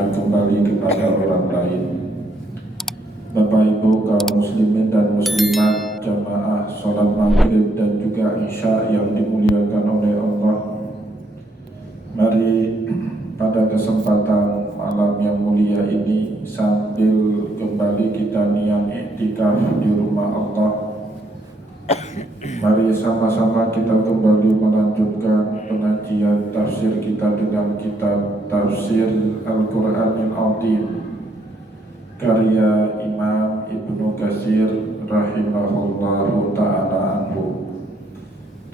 berpihak kembali kepada orang lain. Bapak Ibu kaum muslimin dan muslimat, jamaah sholat maghrib dan juga isya yang dimuliakan oleh Allah, mari pada kesempatan malam yang mulia ini, sambil kembali kita niat iktikaf di rumah Allah, mari sama-sama kita kembali melanjutkan pengajian tafsir kita dengan kitab Tafsir Al-Quranil Azim karya Imam Ibnu Katsir rahimahullahu ta'ala anhu.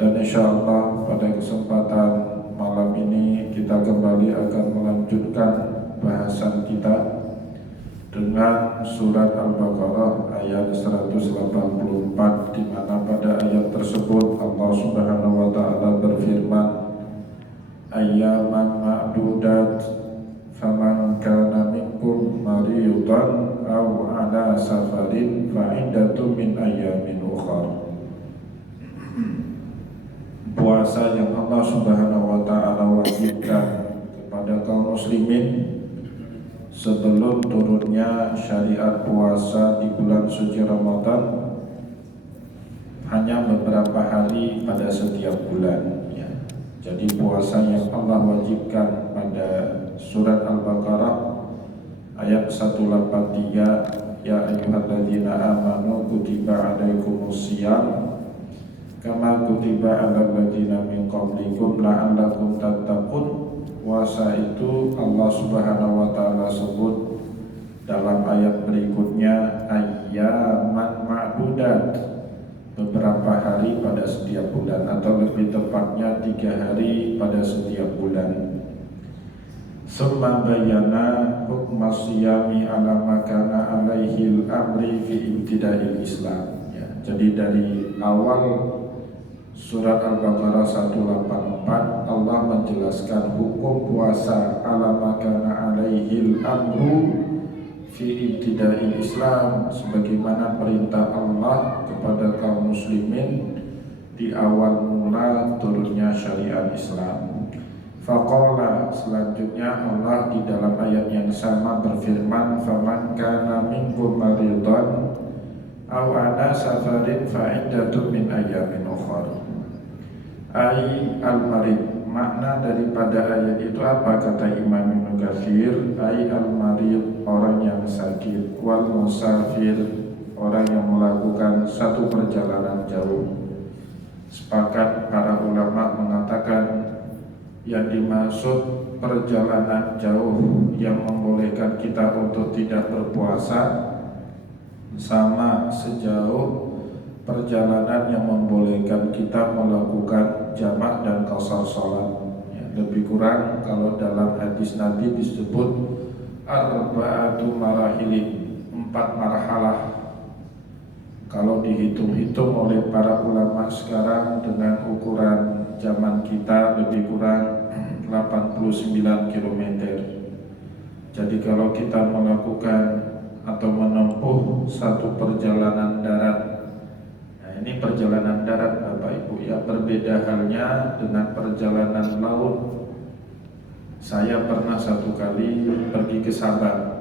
Dan insyaallah pada kesempatan malam ini kita kembali akan melanjutkan bahasan kita dengan surat Al-Baqarah ayat 184, di mana pada ayat tersebut Allah Subhanahu wa taala berfirman, ayyaman ma'dudat faman kana minkum maridan aw ala safarin fa iddatun min ayyamin ukhra. Puasa yang Allah Subhanahu wa taala wajibkan kepada kaum muslimin sebelum turunnya syariat puasa di bulan suci Ramadan hanya beberapa hari pada setiap bulan, ya. Jadi puasa yang Allah wajibkan pada surat Al-Baqarah ayat 183, ya ayyuhalladzina amanu kutiba alaikumusiyam kama kutiba alal ladzina min qablikum la'allakum tattaqun. Puasa itu Allah Subhanahu wa taala sebut dalam ayat berikutnya ayyaman ma'dudat, beberapa hari pada setiap bulan, atau lebih tepatnya 3 hari pada setiap bulan. Summa bayyana hukma siyami ala makana alaihil amri fi ibtida'il Islam, ya. Jadi dari awal surat Al-Baqarah 184 Allah menjelaskan hukum puasa ala makana alaihil amru fi ibtida'il Islam, sebagaimana perintah Allah kepada kaum muslimin di awal mula turunnya syariat Islam. Faqala, selanjutnya Allah di dalam ayat yang sama berfirman, faman kana minkum maridan aw ala safarin fa iddatun min ayyamin ukhra. Ai al-marid, makna daripada ayat itu apa? Kata Imam Ibnu Katsir, ai al-marid, orang yang sakit, wal musafir, orang yang melakukan satu perjalanan jauh. Sepakat para ulama mengatakan yang dimaksud perjalanan jauh yang membolehkan kita untuk tidak berpuasa sama sejauh perjalanan yang membolehkan kita melakukan jamak dan qasar salat, ya. Lebih kurang kalau dalam hadis Nabi disebut arba'atu marahilin, 4 marhalah. Kalau dihitung-hitung oleh para ulama sekarang dengan ukuran zaman kita, lebih kurang 89 km. Jadi kalau kita melakukan atau menempuh satu perjalanan darat, nah ini perjalanan darat Bapak Ibu, ya, berbeda halnya dengan perjalanan laut. Saya pernah satu kali pergi ke Sabang.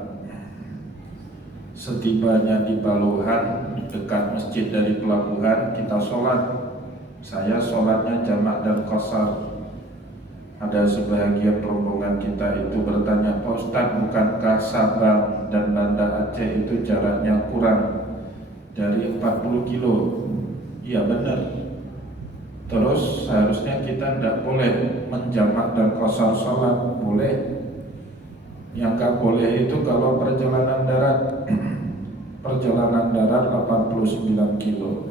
Setibanya di Baluhan, dekat masjid dari pelabuhan, kita sholat. Saya sholatnya jamak dan qasar. Ada sebahagian rombongan kita itu bertanya, Pak Ustadz, bukankah Sabang dan Banda Aceh itu jaraknya kurang dari 40 kilo? Iya benar. Terus seharusnya kita tidak boleh menjamak dan qasar sholat. Boleh. Yang gak boleh itu kalau perjalanan darat. Perjalanan darat 89 kilo.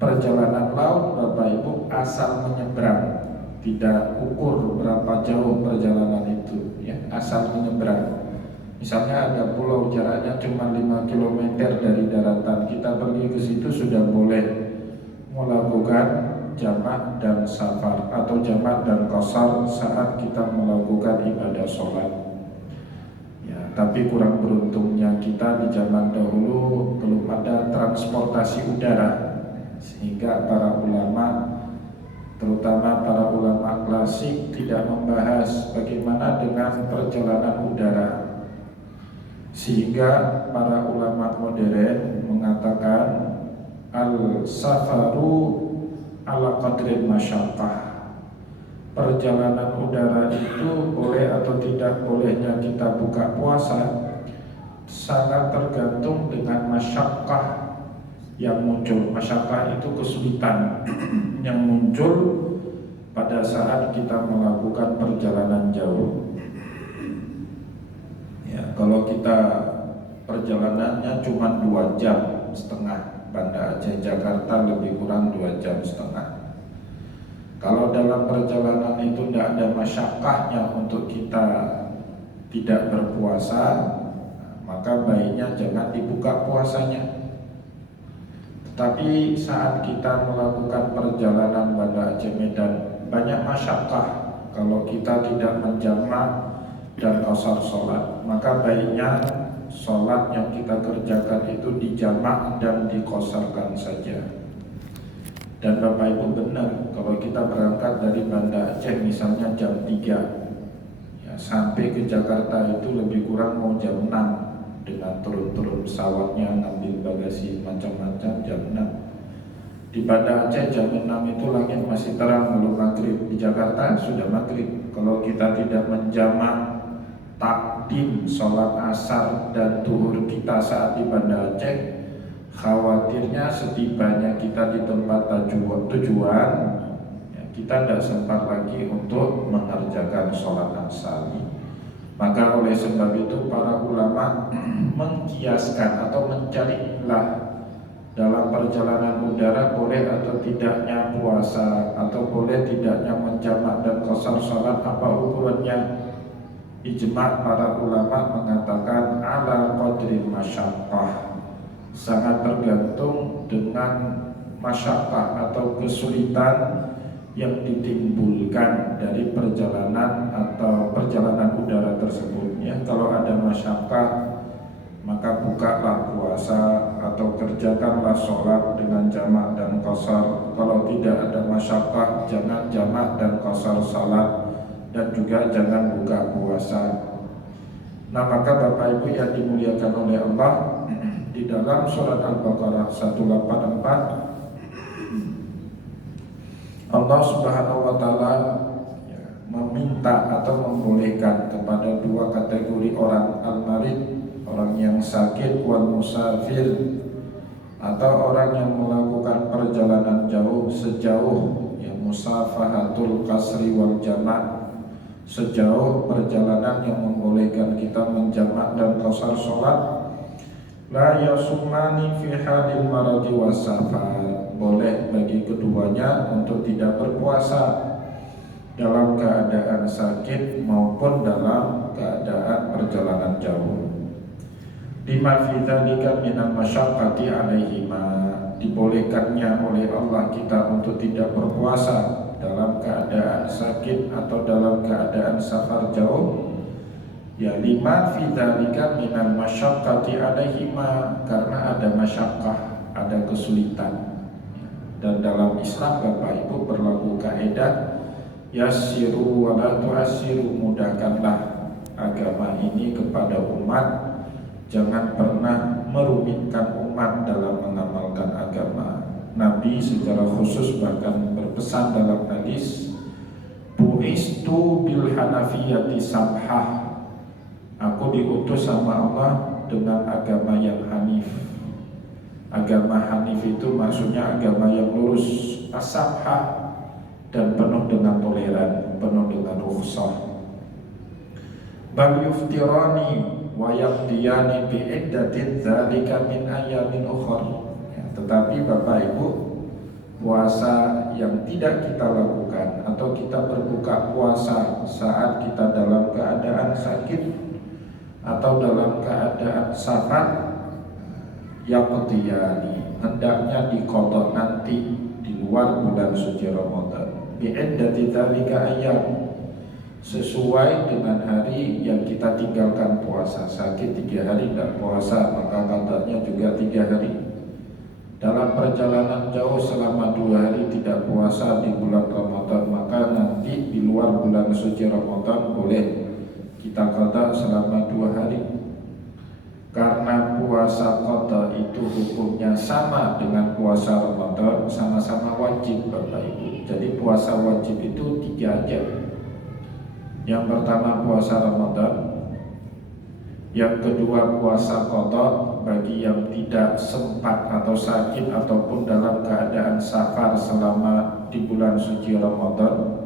Perjalanan laut Bapak Ibu asal menyeberang, tidak ukur berapa jauh perjalanan itu, ya, asal menyeberang. Misalnya ada pulau jaraknya cuma 5 km dari daratan, kita pergi ke situ sudah boleh melakukan jamak dan safar atau jamak dan qasar saat kita melakukan ibadah sholat. Tapi kurang beruntungnya kita di zaman dahulu belum ada transportasi udara, sehingga para ulama, terutama para ulama klasik, tidak membahas bagaimana dengan perjalanan udara. Sehingga para ulama modern mengatakan al-safaru ala qadrin masyaqqah. Perjalanan udara itu boleh atau tidak bolehnya kita buka puasa sangat tergantung dengan masyaqqah yang muncul. Masyaqqah itu kesulitan yang muncul pada saat kita melakukan perjalanan jauh. Ya, kalau kita perjalanannya cuma 2,5 jam, Banda Aceh Jakarta lebih kurang 2,5 jam. Kalau dalam perjalanan itu tidak ada masyaqqahnya untuk kita tidak berpuasa, maka baiknya jangan dibuka puasanya. Tetapi saat kita melakukan perjalanan Banda Aceh Medan banyak masyaqqah, kalau kita tidak menjamak dan qashar sholat, maka baiknya sholat yang kita kerjakan itu dijamak dan diqasarkan saja. Dan Bapak Ibu benar, kalau kita berangkat dari Banda Aceh misalnya jam 3 ya, sampai ke Jakarta itu lebih kurang mau jam 6 dengan turun-turun pesawatnya, ngambil bagasi macam-macam jam 6. Di Banda Aceh jam 6 itu langit masih terang, belum maghrib. Di Jakarta sudah maghrib. Kalau kita tidak menjamak takdim sholat asar dan zuhur kita saat di Banda Aceh, khawatirnya setibanya kita di tempat tujuan ya, kita tidak sempat lagi untuk mengerjakan sholat asar. Maka oleh sebab itu para ulama mengkiaskan atau mencari ilah dalam perjalanan udara boleh atau tidaknya puasa, atau boleh tidaknya menjamak dan qashar sholat, apa ukurannya. Ijma' para ulama mengatakan ala qadri masyaqqah, sangat tergantung dengan masyaqqah atau kesulitan yang ditimbulkan dari perjalanan atau perjalanan udara tersebut. Ya, kalau ada masyaqqah maka bukalah puasa atau kerjakanlah sholat dengan jamak dan qashar. Kalau tidak ada masyaqqah, jangan jamak dan qashar sholat, dan juga jangan buka puasa. Nah, maka Bapak Ibu yang dimuliakan oleh Allah, di dalam surat Al-Baqarah 184 Allah Subhanahu wa taala meminta atau membolehkan kepada 2 kategori orang, al-marid, orang yang sakit, wal musafir, atau orang yang melakukan perjalanan jauh sejauh yang musafahatul qasri wal jama', sejauh perjalanan yang membolehkan kita menjamak dan qashar sholat. La yasumani fi halil maradi wasafar, boleh bagi keduanya untuk tidak berpuasa dalam keadaan sakit maupun dalam keadaan perjalanan jauh. Lima fi dzalika minal masyaqqati alaihima, dibolehkannya oleh Allah kita untuk tidak berpuasa dalam keadaan sakit atau dalam keadaan safar jauh. Ya, lima fi dzalika minal masyaqqati alaihima, karena ada masyaqqah, ada kesulitan. Dan dalam Islam Bapak Ibu berlaku kaidah yassiru wa la tu'assiru, mudahkanlah agama ini kepada umat, jangan pernah merumitkan umat dalam mengamalkan agama. Nabi secara khusus bahkan berpesan dalam hadis, bu'istu bil hanafiyati samhah, aku diutus sama Allah dengan agama yang hanif. Agama hanif itu maksudnya agama yang lurus, as-samhah, dan penuh dengan toleran, penuh dengan rukhsah. Bal yuftirani wa yaqdiyani bi iddatin dzalika min ayamin ukhra. Tetapi Bapak Ibu, puasa yang tidak kita lakukan atau kita berbuka puasa saat kita dalam keadaan sakit atau dalam keadaan safar, yaqdiyani, hendaknya diqadha nanti di luar bulan suci Ramadan. Bi'iddati dzalika ayyam, sesuai dengan hari yang kita tinggalkan puasa. Sakit 3 hari tidak puasa, maka qadanya juga 3 hari. Dalam perjalanan jauh selama 2 hari tidak puasa di bulan Ramadan, maka nanti di luar bulan suci Ramadan boleh kita qada selama 2 hari. puasa qada itu hukumnya sama dengan puasa Ramadan, sama-sama wajib Bapak Ibu. Jadi puasa wajib itu 3 aja. Yang pertama puasa Ramadan, yang kedua puasa qada bagi yang tidak sempat atau sakit ataupun dalam keadaan safar selama di bulan suci Ramadan,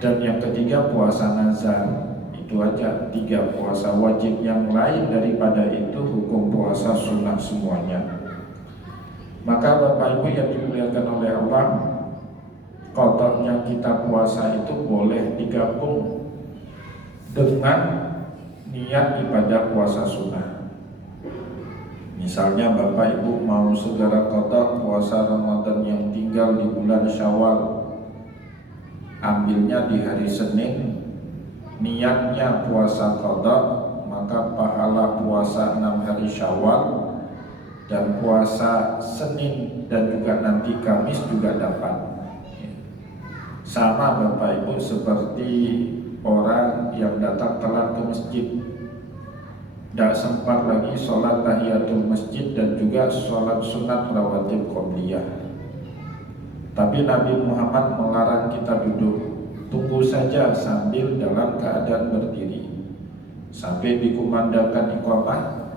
dan yang ketiga puasa nazar. Itu aja 3 puasa wajib, yang lain daripada itu hukum puasa sunnah semuanya. Maka Bapak Ibu yang dimuliakan oleh Allah, qadanya kita puasa itu boleh digabung dengan niat ibadah puasa sunnah. Misalnya Bapak Ibu mau segera qada puasa Ramadan yang tinggal di bulan Syawal, ambilnya di hari Senin, niatnya puasa qada, maka pahala puasa 6 hari Syawal dan puasa Senin dan juga nanti Kamis juga dapat. Sama Bapak Ibu seperti orang yang datang telat ke masjid, tidak sempat lagi sholat tahiyatul masjid dan juga sholat sunat rawatib qobliyah. Tapi Nabi Muhammad melarang kita duduk. Tunggu saja sambil dalam keadaan berdiri sampai dikumandangkan iqamah,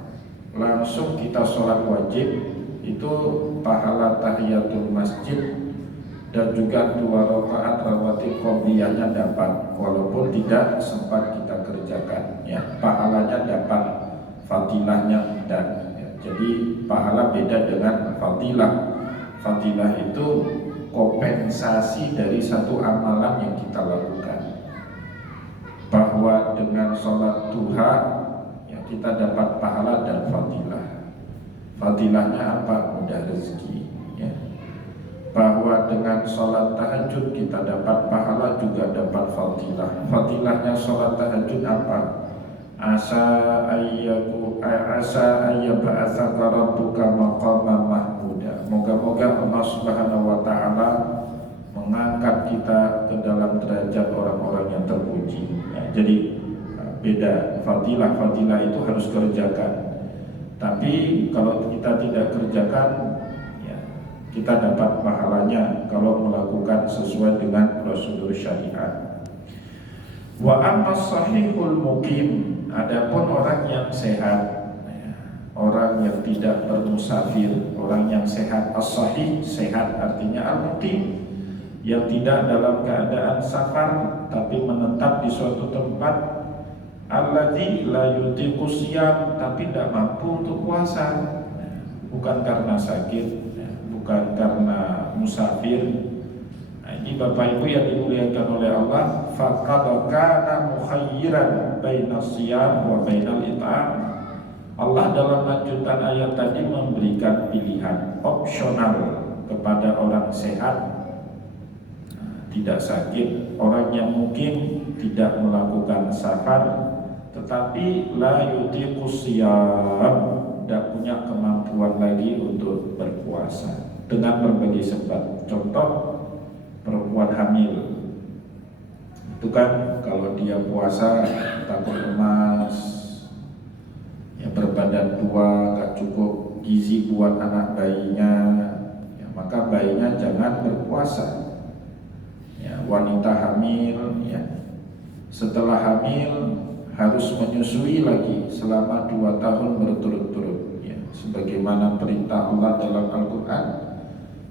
langsung kita sholat wajib. Itu pahala tahiyatul masjid dan juga 2 rakaat rawatib qobliyahnya dapat, walaupun tidak sempat kita kerjakan ya. Pahalanya dapat, fadilahnya tidak ya. Jadi pahala beda dengan fadilah. Fadilah itu kompensasi dari satu amalan yang kita lakukan. Bahwa dengan sholat duha ya, kita dapat pahala dan fadilah. Fadilahnya apa? Mudah rezeki ya. Bahwa dengan sholat tahajud kita dapat pahala, juga dapat fadilah. Fadilahnya sholat tahajud apa? Asa ayyaba'atsaka rabbuka maqaman mahmuda. Moga-moga Allah Subhanahu wa taala mengangkat kita ke dalam derajat orang-orang yang terpuji. Ya, jadi beda fadilah. Fadilah itu harus kerjakan. Tapi kalau kita tidak kerjakan, ya, kita dapat pahalanya kalau melakukan sesuai dengan prosedur syariat. Wa amma sahihul muqim, adapun orang yang sehat, orang yang tidak bermusafir, orang yang sehat. As-sahih, sehat artinya al-muqim, yang tidak dalam keadaan safar tapi menetap di suatu tempat. Alladzi la yutiqu shiyam, tapi tidak mampu untuk puasa, bukan karena sakit, bukan karena musafir. Ini Bapak Ibu yang dimuliakan oleh Allah, faqad kana mukhayyiran baina shiyam wa bainal it'am. Allah dalam lanjutan ayat tadi memberikan pilihan opsional kepada orang sehat, tidak sakit, orang yang mungkin tidak melakukan safar, tetapi la yutiqu shiyam, tidak punya kemampuan lagi untuk berpuasa dengan berbagai sebab. Contoh, perempuan hamil itu kan kalau dia puasa takut lemas, ya, berbadan tua, gak cukup gizi buat anak bayinya, ya, maka bayinya jangan berpuasa. Ya, wanita hamil, ya, setelah hamil harus menyusui lagi selama 2 tahun berturut-turut, ya, sebagaimana perintah Allah dalam Al-Quran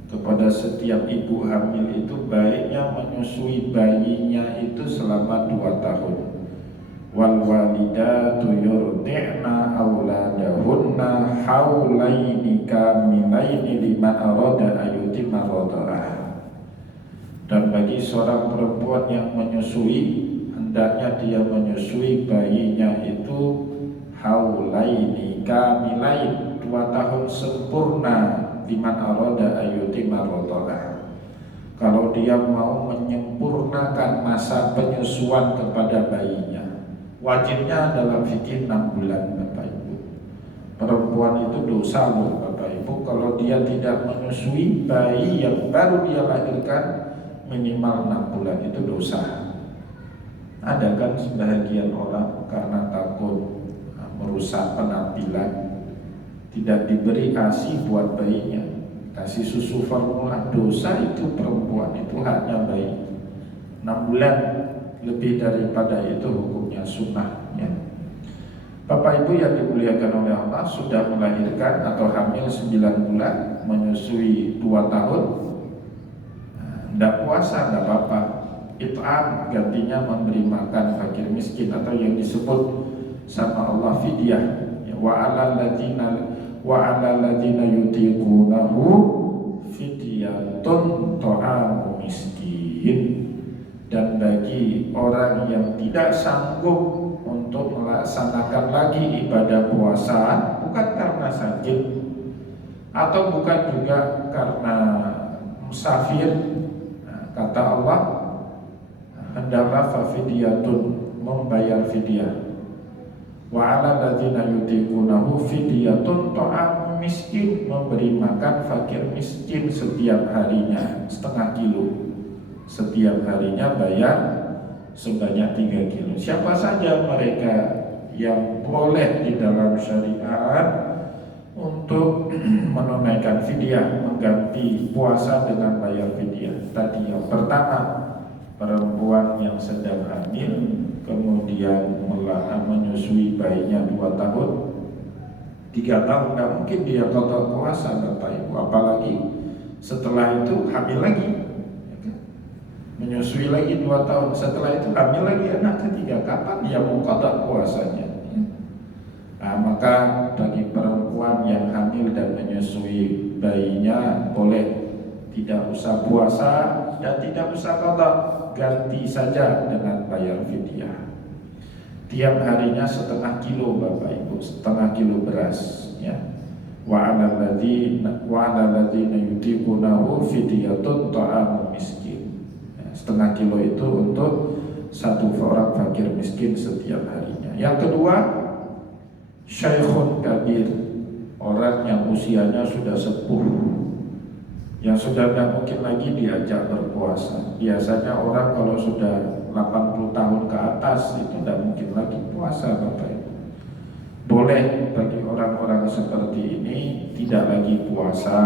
kepada setiap ibu hamil itu baiknya menyusui bayinya itu selama 2 tahun. Wal walidatu yurdi'na auladahunna haulaini kamilaini liman arada ayyutimma radha'ah. Dan bagi seorang perempuan yang menyusui, hendaknya dia menyusui bayinya itu haulaini kamilain, 2 tahun sempurna, liman arada ayyutimma radha'ah. Kalau dia mau menyempurnakan masa penyusuan kepada bayinya, wajibnya dalam fikih 6 bulan Bapak Ibu. Perempuan itu dosa loh Bapak Ibu kalau dia tidak menyusui bayi yang baru dia lahirkan minimal 6 bulan, itu dosa. Ada kan sebahagian orang karena takut merusak penampilan, tidak diberi ASI buat bayinya, kasih susu formula, dosa itu perempuan, itu haknya bayi. 6 bulan, lebih daripada itu hukumnya sunnah ya. Bapak Ibu yang dimuliakan oleh Allah, sudah melahirkan atau hamil 9 bulan, menyusui 2 tahun, tidak puasa, tidak apa-apa. It'am gantinya memberi makan fakir miskin, atau yang disebut sama Allah fidyah ya. Wa 'alal ladzina yutiqunahu fidyatun ta'amu miskin. Dan bagi orang yang tidak sanggup untuk melaksanakan lagi ibadah puasa, bukan karena sakit atau bukan juga karena musafir, kata Allah, hendaklah fidyatun, membayar fidyah. Wa 'alal ladzina yutiqunahu fidyatun ta'amu miskin, memberi makan fakir miskin setiap harinya setengah kilo. Setiap harinya bayar sebanyak 3 kilo. Siapa saja mereka yang boleh di dalam syariat untuk menunaikan fidyah, mengganti puasa dengan bayar fidyah? Tadi yang pertama, perempuan yang sedang hamil, kemudian menyusui bayinya 2 tahun, 3 tahun, nggak mungkin dia total puasa Bapak Ibu, apalagi setelah itu hamil lagi, menyusui lagi 2 tahun, setelah itu hamil lagi anak ketiga, kapan dia mau qada puasanya? Nah, maka bagi perempuan yang hamil dan menyusui bayinya boleh tidak usah puasa dan tidak usah qada, ganti saja dengan bayar fidyah. Tiap harinya setengah kilo Bapak Ibu, setengah kilo beras ya. Wa 'alal ladzina yutiqunahu fidyatun ta'amu miskin. Setengah kilo itu untuk satu orang fakir miskin setiap harinya. Yang kedua, syaikhun kabir, orang yang usianya sudah sepuh, yang sudah tidak mungkin lagi diajak berpuasa. Biasanya orang kalau sudah 80 tahun ke atas itu tidak mungkin lagi puasa Bapak Ibu. Boleh bagi orang-orang seperti ini tidak lagi puasa,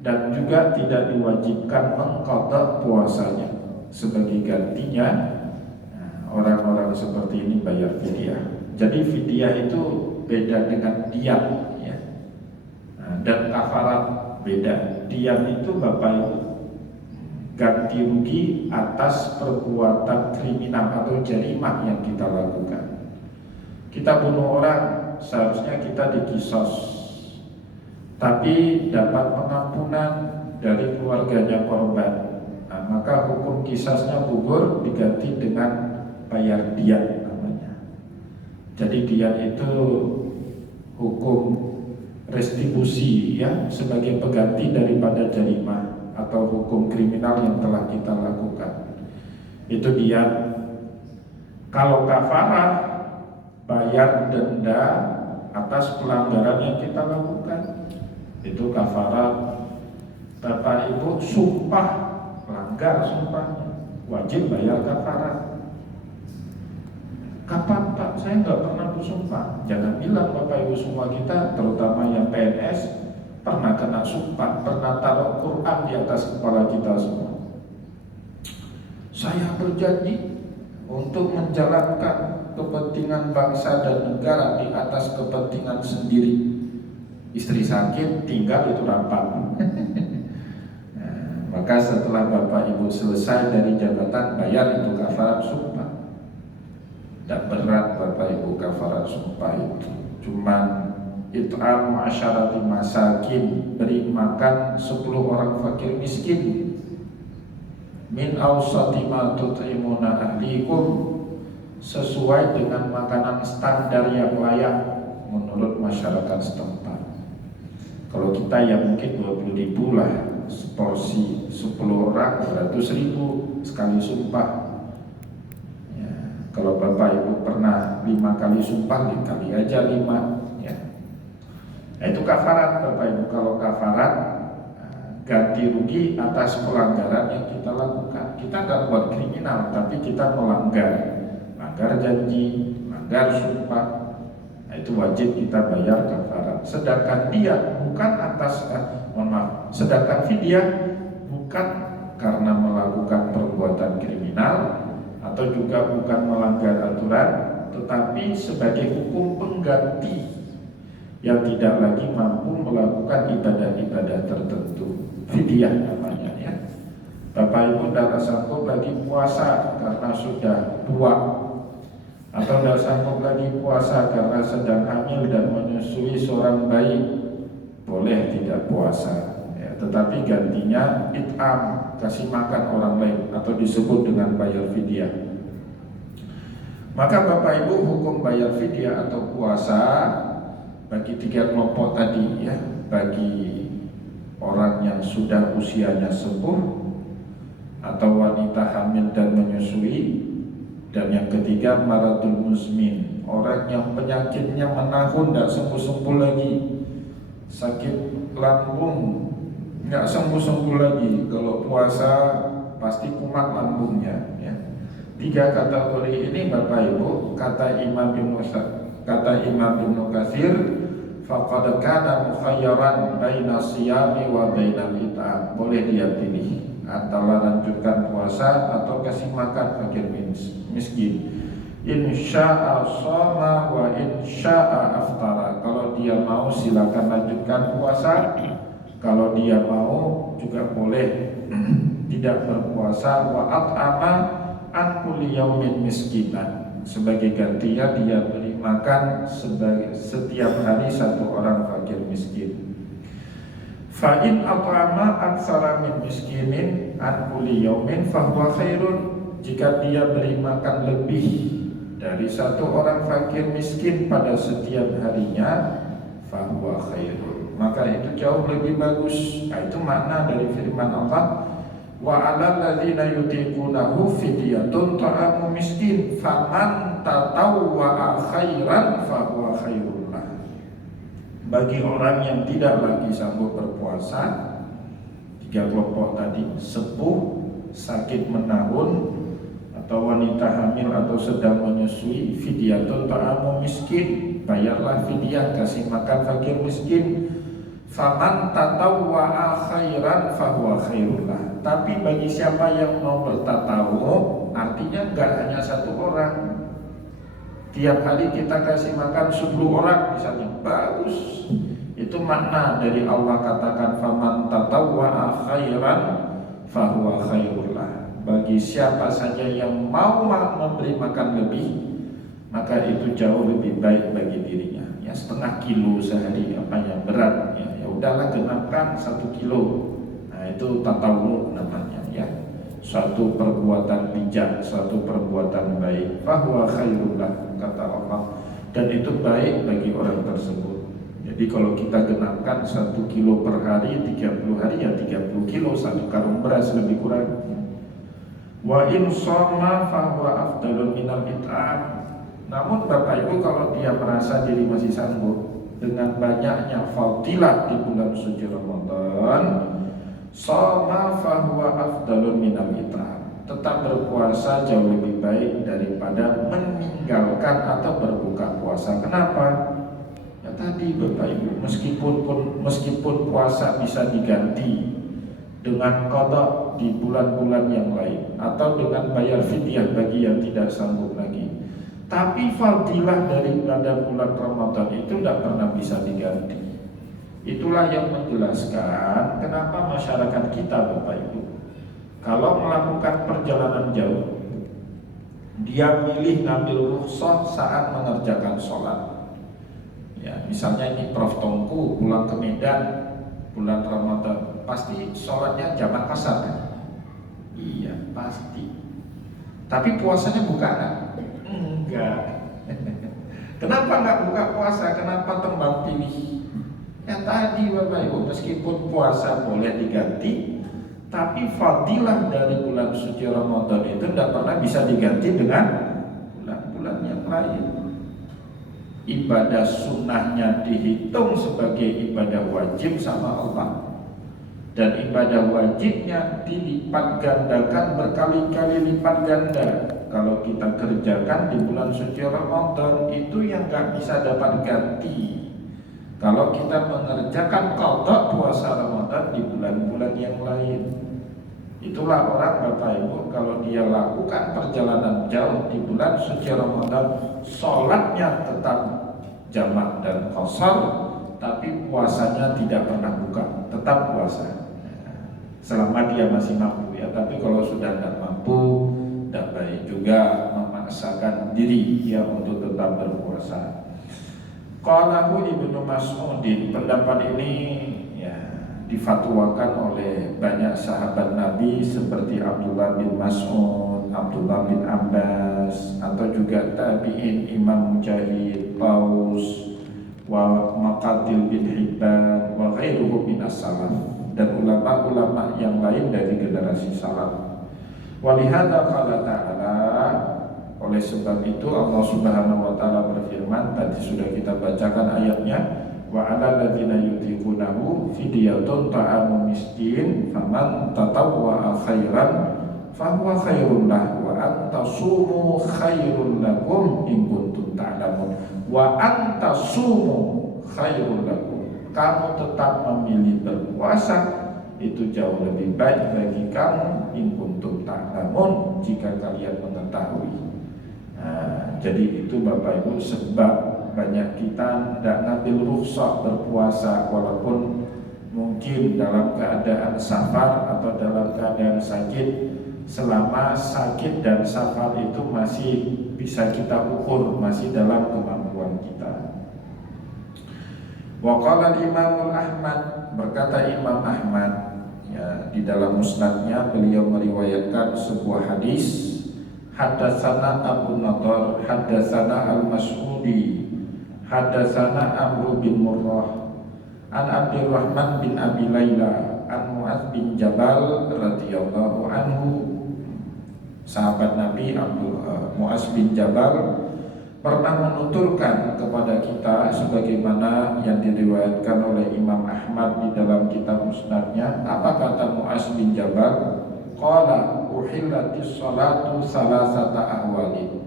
dan juga tidak diwajibkan mengqada puasanya. Sebagai gantinya, orang-orang seperti ini bayar fidyah. Jadi fidyah itu beda dengan diat ya. Dan kafarat beda. Diat itu Bapak Ibu ganti rugi atas perbuatan kriminal atau jarimah yang kita lakukan. Kita bunuh orang, seharusnya kita dikisos, tapi dapat pengampunan dari keluarganya korban. Nah, maka hukum kisasnya gugur, diganti dengan bayar diat namanya. Jadi diat itu hukum restitusi ya, sebagai pengganti daripada jarimah atau hukum kriminal yang telah kita lakukan. Itu diat. Kalau kafarah, bayar denda atas pelanggaran yang kita lakukan. Itu kafarat. Bapak Ibu sumpah, langgar sumpahnya, wajib bayar kafarat. Kapan Pak? Saya nggak pernah bersumpah. Jangan bilang Bapak Ibu semua kita, terutama yang PNS, pernah kena sumpah, pernah taruh Quran di atas kepala kita semua. Saya berjanji untuk menjalankan kepentingan bangsa dan negara di atas kepentingan sendiri. Istri sakit, tinggal itu rapat. Nah, maka setelah Bapak Ibu selesai dari jabatan, bayar itu kafarat sumpah. Tidak berat Bapak Ibu kafarat sumpah itu. Cuman it'am asyarati masakin, beri makan 10 orang fakir miskin. Min awsati ma tut'imuna ahlikum, sesuai dengan makanan standar yang layak menurut masyarakat setempat. Kalau kita ya mungkin 20.000 lah, seporsi 10 orang 100.000 sekali sumpah. Ya, kalau Bapak Ibu pernah 5 kali sumpah, dikali aja 5 ya. Nah, itu kafarat Bapak Ibu. Kalau kafarat, ganti rugi atas pelanggaran yang kita lakukan. Kita nggak buat kriminal, tapi kita melanggar janji, melanggar sumpah. Nah, itu wajib kita bayar kafarat. Sedangkan dia bukan sedangkan fidyah bukan karena melakukan perbuatan kriminal atau juga bukan melanggar aturan, tetapi sebagai hukum pengganti yang tidak lagi mampu melakukan ibadah-ibadah tertentu. Fidyah namanya ya. Bapak Ibu tidak sanggup lagi puasa karena sudah tua, atau tidak sanggup lagi puasa karena sedang hamil dan menyusui seorang bayi, boleh tidak puasa ya, tetapi gantinya it'am, kasih makan orang lain, atau disebut dengan bayar fidyah. Maka Bapak Ibu, hukum bayar fidyah atau puasa bagi 3 kelompok tadi ya, bagi orang yang sudah usianya sepuh atau wanita hamil dan menyusui, dan yang ketiga maradul muzmin, orang yang penyakitnya menahun tidak sembuh-sembuh lagi, sakit lambung nggak sembuh-sembuh lagi, kalau puasa pasti kumat lambungnya ya. 3 kategori ini Bapak Ibu, kata Imam Ibnu Katsir, faqad kana mukhayyaran baina siyami wa bainal it'am, boleh dia pilih antara lanjutkan puasa atau kasih makan fakir miskin. Insya'a shoma wa insya'a aftara. Kalau dia mau silakan lanjutkan puasa, kalau dia mau juga boleh tidak berpuasa. Wa at'ama an kulli yaumin miskinan, sebagai gantinya dia beri makan sebagai setiap hari 1 orang fakir miskin. Fa'in at'ama aksara min miskinin an kulli yaumin fahuwa khairun, jika dia beri makan lebih dari 1 orang fakir miskin pada setiap harinya, fahuwa khairun, maka itu jauh lebih bagus. Nah, itu makna dari firman Allah, wa 'alal ladzina yutiqunahu fidyatun ta'amu miskin faman tatawwa'a khairan fahuwa khairun lah. Bagi orang yang tidak lagi sanggup berpuasa, 3 kelompok tadi, sepuh, sakit menahun, atau wanita hamil atau sedang menyusui, fidyatun ta'amu miskin, bayarlah fidyah, kasih makan fakir miskin. Faman tatawwa'a khairan fahuwa khairullah. Tapi bagi siapa yang mau bertatawu, artinya enggak hanya 1 orang, tiap hari kita kasih makan 10 orang misalnya, bagus. Itu makna dari Allah katakan faman tatawwa'a khairan fahuwa khairullah. Bagi siapa saja yang mau memberi makan lebih, maka itu jauh lebih baik bagi dirinya. Ya, 1/2 kilo sehari, apa yang berat ya udahlah genapkan 1 kilo. Nah, itu tatawu namanya ya. Suatu perbuatan bijak, suatu perbuatan baik, fahuwa khairullah, kata Allah, dan itu baik bagi orang tersebut. Jadi kalau kita genapkan 1 kilo per hari, 30 hari ya 30 kilo, 1 karung beras lebih kurang. Wa in shoma fahuwa afdalun minal it'am. Namun Bapak Ibu, kalau dia merasa diri masih sanggup dengan banyaknya fadilah di bulan suci Ramadan, shoma fahuwa afdalun minal it'am, tetap berpuasa jauh lebih baik daripada meninggalkan atau berbuka puasa. Kenapa? Ya tadi Bapak Ibu, meskipun puasa bisa diganti dengan qada di bulan-bulan yang lain, atau dengan bayar fidyah bagi yang tidak sanggup lagi, tapi fadilah daripada bulan Ramadan itu tidak pernah bisa diganti. Itulah yang menjelaskan kenapa masyarakat kita Bapak Ibu, kalau melakukan perjalanan jauh, dia milih ngambil rukhsah saat mengerjakan sholat. Ya, misalnya ini Prof Tongku pulang ke Medan bulan Ramadan, pasti sholatnya jamak asar kan? Iya, pasti. Tapi puasanya bukan? Enggak. Kenapa enggak buka puasa? Kenapa tembang pilih? Yang tadi Bapak Ibu, meskipun puasa boleh diganti, tapi fadilah dari bulan suci Ramadan itu tidak pernah bisa diganti dengan bulan-bulan yang lain. Ibadah sunnahnya dihitung sebagai ibadah wajib sama Allah, dan ibadah wajibnya dilipat gandakan berkali-kali lipat ganda. kalau kita kerjakan di bulan suci Ramadan itu yang gak bisa dapat ganti. Kalau kita mengerjakan qada puasa Ramadan di bulan-bulan yang lain. Itulah orang Bapak Ibu kalau dia lakukan perjalanan jauh di bulan suci Ramadan, sholatnya tetap jamak dan qashar, tapi puasanya tidak pernah buka, tetap puasa. Selama dia masih mampu ya, tapi kalau sudah tidak mampu, tidak baik juga memaksakan diri dia untuk tetap berpuasa. Qalahu Ibnu Mas'udin, pendapat ini ya difatwakan oleh banyak sahabat Nabi seperti Abdullah bin Mas'ud, Abdullah bin Abbas, atau juga tabi'in Imam Mujahid, Paus, wa Maqatil bin Hibban, wa ghairuhu minas salaf, dan ulama-ulama yang lain dari generasi salaf. Walihada qala ta'ala, oleh sebab itu Allah Subhanahu wa taala berfirman, tadi sudah kita bacakan ayatnya, wa 'alal ladzina yutiqunahu fidyatun ta'amu miskin faman tatawwa'a khairan fahuwa khairun lahu wa antasumu khairun lakum in kuntum ta'lamun. Wa antasumu khairun lakum, kamu tetap memilih berpuasa itu jauh lebih baik bagi kamu in kuntum ta'lamun, jika kalian mengetahui. Nah, jadi itu Bapak Ibu sebab banyak kita tidak ngambil rukhsah berpuasa walaupun mungkin dalam keadaan safar atau dalam keadaan sakit. Selama sakit dan safar itu masih bisa kita ukur, masih dalam kemampuan kita. Wa qala Imam Ahmad, berkata Imam Ahmad ya, di dalam musnadnya beliau meriwayatkan sebuah hadis. Hadatsana Abu Nadhr, hadatsana Al-Mas'udi, hadatsana Amr bin Murrah, an Abdurrahman bin Abi Laila, an Mu'adz bin Jabal radhiyallahu anhu. Sahabat Nabi Mu'adz bin Jabal pernah menuturkan kepada kita sebagaimana yang diriwayatkan oleh Imam Ahmad di dalam kitab musnadnya. Apa kata Mu'adz bin Jabal? Qala uhillatis salatu salasata ahwalin.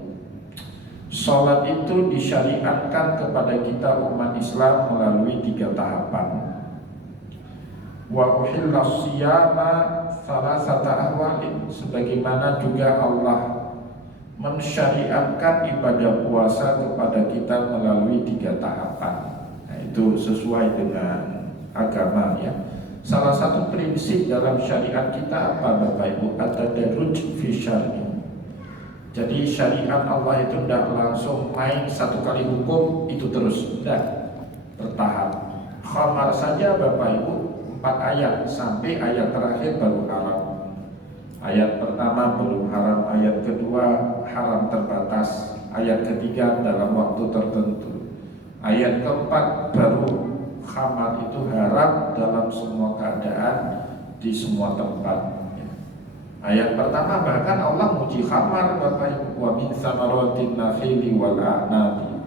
Salat itu disyariatkan kepada kita umat Islam melalui 3 tahapan. Wa uhillas siyama salasata ahwalin, sebagaimana juga Allah mensyariatkan ibadah puasa kepada kita melalui 3 tahapan. Nah, itu sesuai dengan agama ya. Salah satu prinsip dalam syariat kita apa Bapak Ibu? At-tadarruj fi syar'i. Jadi syariat Allah itu tidak langsung main satu kali hukum itu terus, tidak, bertahap. Khamar saja Bapak Ibu 4 ayat sampai ayat terakhir baru haram. Ayat pertama belum haram, ayat kedua haram terbatas, ayat ketiga dalam waktu tertentu, ayat keempat baru khamar itu haram dalam semua keadaan di semua tempat. Ayat pertama bahkan Allah muji khamar Bapak Ibu, wa min samaratin nakhili wal a'nabi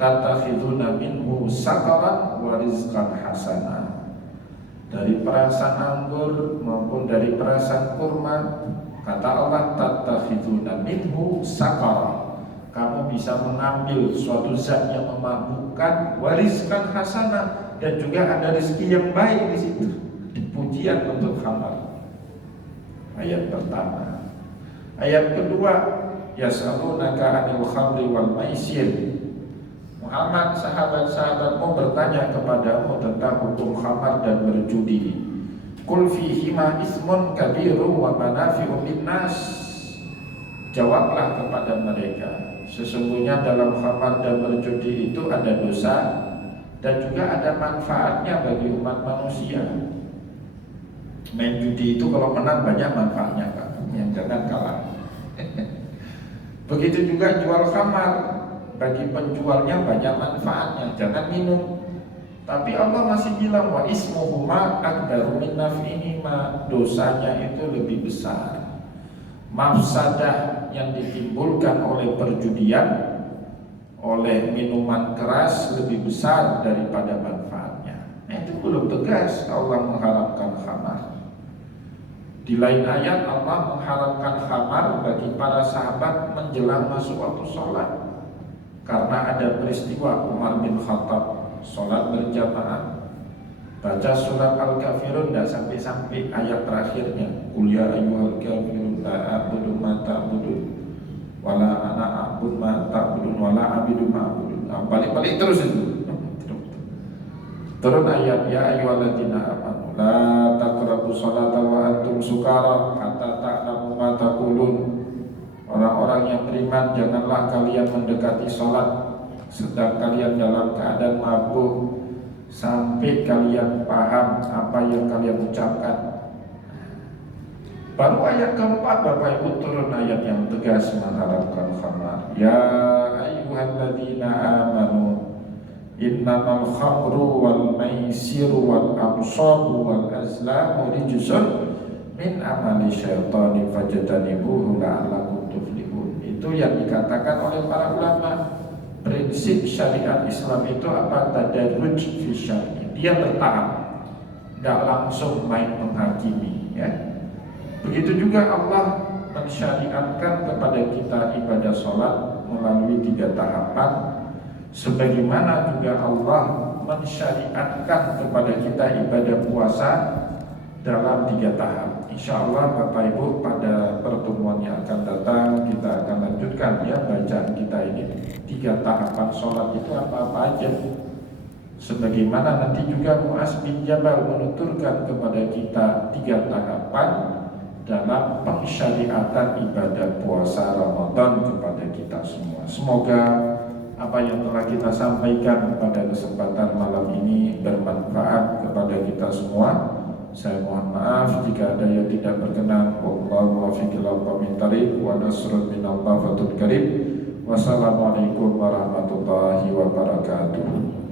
tatakhiduna minhu sakaran wa rizqan hasana. Dari perasan anggur maupun dari perasan kurma, kata Allah tatakhiduna minhu sakaran, kamu bisa mengambil suatu zat yang memabukkan, wariskan hasanah, dan juga ada rezeki yang baik di situ. Pujian untuk khamar. Ayat pertama. Ayat kedua, yas'alunaka 'anil khamri wal maisir. Muhammad, sahabat-sahabatmu bertanya kepadamu tentang hukum khamar dan berjudi. Qul fihima ismun kabirun wa manafi'u linnas. Jawablah kepada mereka, sesungguhnya dalam khamar dan berjudi itu ada dosa dan juga ada manfaatnya bagi umat manusia. Main judi itu kalau menang banyak manfaatnya Pak, yang jangan kalah. Begitu juga jual khamar, bagi penjualnya banyak manfaatnya, jangan minum. Tapi Allah masih bilang wa ismuhuma akbaru min naf'ihima, dosanya itu lebih besar. Mafsadah yang ditimbulkan oleh perjudian, oleh minuman keras lebih besar daripada manfaatnya. Nah, itu belum tegas Allah mengharamkan khamar. Di lain ayat Allah mengharamkan khamar bagi para sahabat menjelang masuk waktu sholat, karena ada peristiwa Umar bin Khattab sholat berjamaah, baca surat Al-Kafirun, tidak sampai-sampai ayat terakhirnya, Qul ya ayyuhal kafirun la a'budu ma ta'budun wala ana a'budu ma ta'budun wala abidu ma a'budun. Balik-balik terus itu. Turun ayat ya ayyuhalladzina amanu la taqrabu sholata wa antum sukara hatta ta'lamu ma taqulun. Orang-orang yang beriman, janganlah kalian mendekati sholat sedang kalian dalam keadaan mabuk sampai kalian paham apa yang kalian ucapkan. Baru ayat keempat Bapak Ibu turun ayat yang tegas mengharamkan khamar. Ya ayyuhalladzina amanu innamal khamru wal maisiru wal ansabu wal azlamu rijsun min amali syaitani fajtanibuhu la'allakum tuflihun. Itu yang dikatakan oleh para ulama. Prinsip syariat Islam itu apa? Tadarruj fi syar'i. Dia bertahap, tidak langsung main menghakimi, ya. Begitu juga Allah mensyariatkan kepada kita ibadah sholat melalui 3 tahapan, sebagaimana juga Allah mensyariatkan kepada kita ibadah puasa dalam 3 tahap. Insya Allah Bapak Ibu pada pertemuan yang akan datang kita akan lanjutkan ya bacaan kita ini. 3 tahapan sholat itu apa-apa aja. Sebagaimana nanti juga Mu'az bin Jabal menuturkan kepada kita 3 tahapan dalam pensyariatan ibadah puasa Ramadan kepada kita semua. Semoga apa yang telah kita sampaikan pada kesempatan malam ini bermanfaat kepada kita semua. Saya mohon maaf jika ada yang tidak berkenan. Wallahu muwaffiq ila aqwamit thariq wa nasrun minallahi wa fathun qarib. Wassalamualaikum warahmatullahi wabarakatuh.